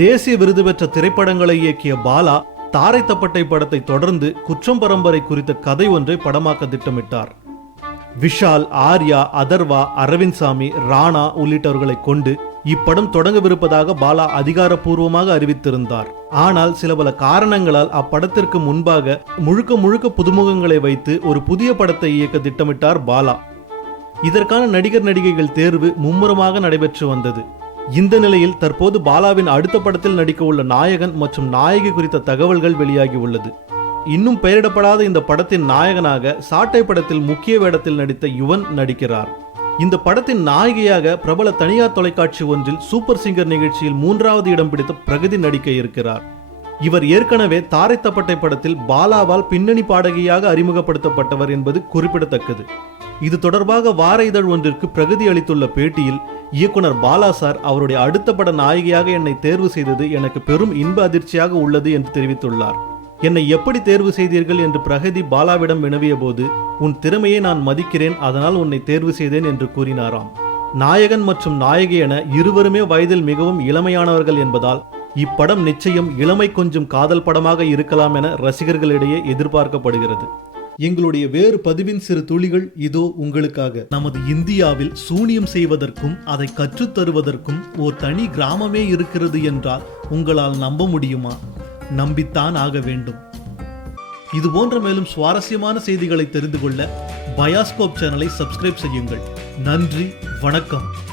தேசிய விருது பெற்ற திரைப்படங்களை இயக்கிய பாலா தாரை தப்பட்டை படத்தை தொடர்ந்து குற்றம் பரம்பரை குறித்த கதை ஒன்றை படமாக்க திட்டமிட்டார். விஷால் ஆர்யா அதர்வா அரவிந்த் சாமி ராணா உள்ளிட்டவர்களை கொண்டு இப்படம் தொடங்கவிருப்பதாக பாலா அதிகாரப்பூர்வமாக அறிவித்திருந்தார். ஆனால் சில பல காரணங்களால் அப்படத்திற்கு முன்பாக முழுக்க முழுக்க புதுமுகங்களை வைத்து ஒரு புதிய படத்தை இயக்க திட்டமிட்டார் பாலா. இதற்கான நடிகர் நடிகைகள் தேர்வு மும்முரமாக நடைபெற்று வந்தது. இந்த நிலையில் தற்போது பாலாவின் அடுத்த படத்தில் நடிக்க உள்ள நாயகன் மற்றும் நாயகி குறித்த தகவல்கள் வெளியாகி உள்ளது. இன்னும் பெயரிடப்படாத இந்த படத்தின் நாயகனாக சாட்டை படத்தில் முக்கிய வேடத்தில் நடித்த யுவன் நடிக்கிறார். இந்த படத்தின் நாயகியாக பிரபல தனியார் தொலைக்காட்சி ஒன்றில் சூப்பர் சிங்கர் நிகழ்ச்சியில் மூன்றாவது இடம் பிடித்த பிரகதி நடிக்க இருக்கிறார். இவர் ஏற்கனவே தாரைத்தப்பட்டை படத்தில் பாலாவால் பின்னணி பாடகியாக அறிமுகப்படுத்தப்பட்டவர் என்பது குறிப்பிடத்தக்கது. இது தொடர்பாக வார இதழ் ஒன்றிற்கு பிரகதி அளித்துள்ள பேட்டியில் இயக்குனர் பாலா சார் அவருடைய அடுத்த பட நாயகியாக என்னை தேர்வு செய்தது எனக்கு பெரும் இன்ப அதிர்ச்சியாக உள்ளது என்று தெரிவித்துள்ளார். என்னை எப்படி தேர்வு செய்தீர்கள் என்று பிரகதி பாலாவிடம் வினவிய போது உன் திறமையை நான் மதிக்கிறேன் அதனால் உன்னை தேர்வு செய்தேன் என்று கூறினாராம். நாயகன் மற்றும் நாயகி என இருவருமே வயதில் மிகவும் இளமையானவர்கள் என்பதால் இப்படம் நிச்சயம் இளமை கொஞ்சம் காதல் படமாக இருக்கலாம் என ரசிகர்களிடையே எதிர்பார்க்கப்படுகிறது. எங்களுடைய வேறு பதிவின் சிறு துளிகள் இதோ உங்களுக்காக. நமது இந்தியாவில் சூனியம் செய்வதற்கும் அதை கற்றுத் தருவதற்கும் ஓர் தனி கிராமமே இருக்கிறது என்றால் உங்களால் நம்ப முடியுமா? நம்பித்தான் ஆக வேண்டும். இது போன்ற மேலும் சுவாரஸ்யமான செய்திகளை தெரிந்து கொள்ள பயாஸ்கோப் சேனலை சப்ஸ்கிரைப் செய்யுங்கள். நன்றி வணக்கம்.